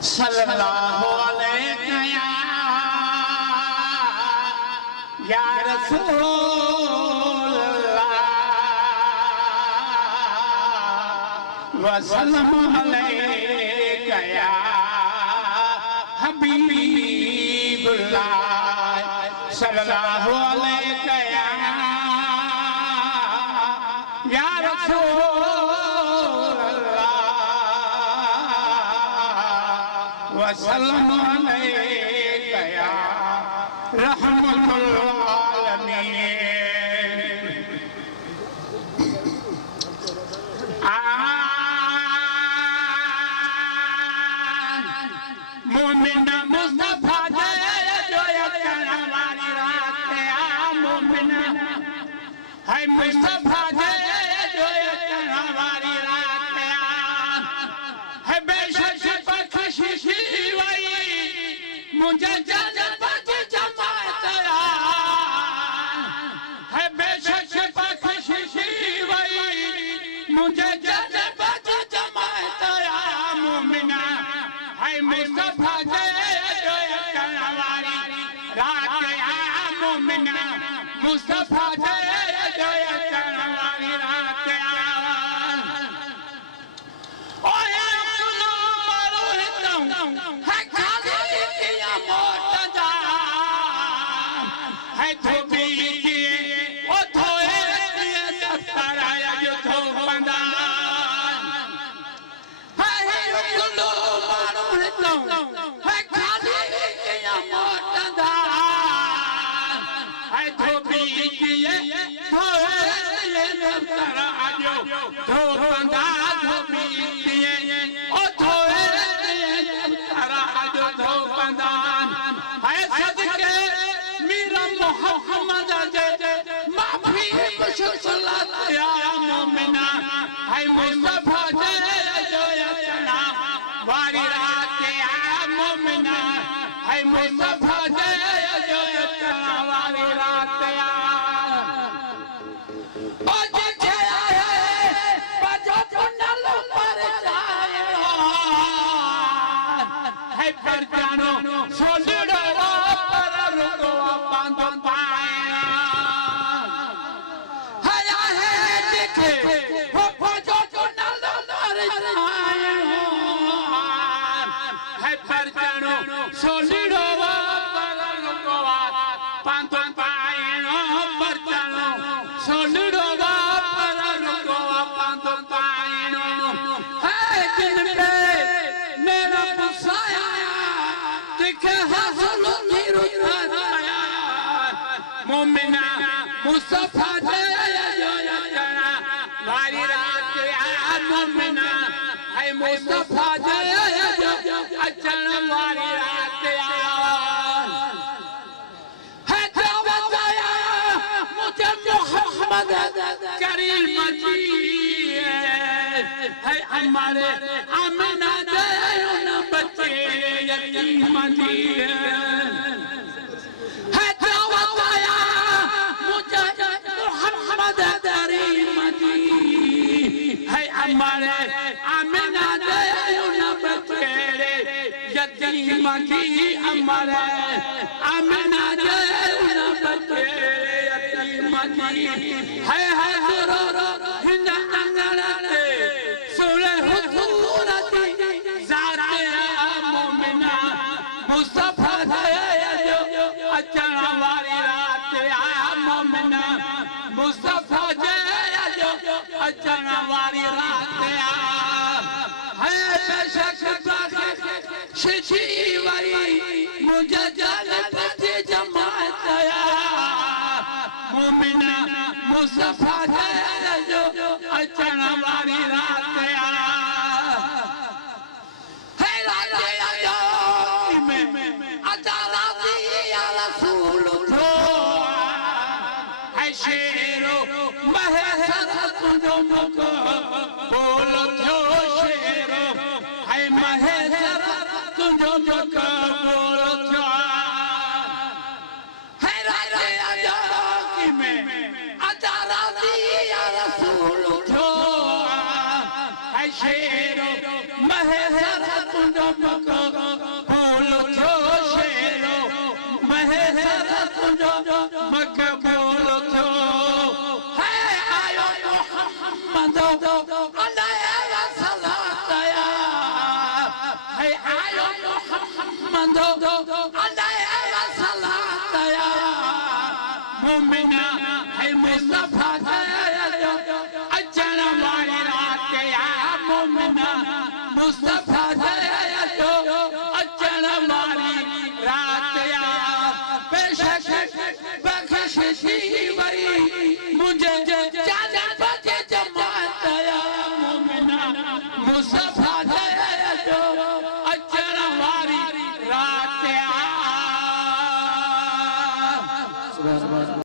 सल्लल्लाहु अलैहि या रसूलल्लाह वसल्लम अलैका या हबीबुल्लाह सल्लल्लाहु अलैका या रसूलल्लाह वसल्लम अलैका या रहमतुल आलमीन। मोमिन मुस्तफा दे जो अचण वारी रात आ मोमिन है मुस्तफा दे जो अचण वारी रात आ है बेशक बख्शिशी वई मुझे जन बच जमात आ है बेशक बख्शिशी वई मुझे जन बच जमात आ मोमिना है मुस्तफा दे जो अचण वारी रात आ मोमिना मुस्तफा दे जो अचण वारी रात आ ओए सुनो मारो हितऊं है खाली किया मोट जा है धोबी की ओ धोए दिए सतराया जो धो बंदा है सुनो मारो हितऊं है खाली किया मोट जा है धोबी की धोए दिए सतराया जो धो बंदा धोबी की ओ धोए दिए सतराया जो धो बंदा है सदके मेरा मोहम्मद जे माफी मुशक्कलात या मोमिना है मुस्तफा जे जो अचण वारी रात आ मोमिना है मुस्तफा जे जो अचण वारी रात आ ओ जे आए बजो चुनल पर जायो है पर जानो सोलड़ो पर रुको बांधो पाया है देखे हो बजो चुनल पर जायो है पर जानो सोलड़ो पर रुको बांधो पाया पर जानो सोलड़ो पर रुको बांधो पाया है दिन पे मेरा पुसाया देखे हसन नीरो आया मोमिना मुस्तफा दे जो अचण वारी रात आ मोमिना है मुस्तफा दे जो अचण वारी रात आ है बताया मुझे मोहम्मद करीम जी है हमारे आमिना दे न बच्चे यतीम जी है बताया मुझे मोहम्मद करीम जी है हमारे आमिना दे न बच्चे यतीम जी हमारे आमिना दे न बच्चे यतीम जी है रो हिंद अंगड़े सुरे हुजूर दी जात आ मोमिना मुस्तफा दे जो अचण वारी रात आ मोमिना मुस्तफा दे जो अचण वारी रात आ है बेशक बख्शिशी वई मुझे जन बच जमात आ मोमिना मुस्तफा दे जो अचण वारी रात आ है रात जो में अदालत या रसूल थो है शेरो महसर तुझो मुको बोलो थो शेरो है महसर तुझो मुको बोलो थो है रात जो में अदालत अलैहि सलात या मोमिना है मुस्तफा अचन वाली रात या मोमिना मुस्तफा अचन वाली रात या बेशक बख्शिश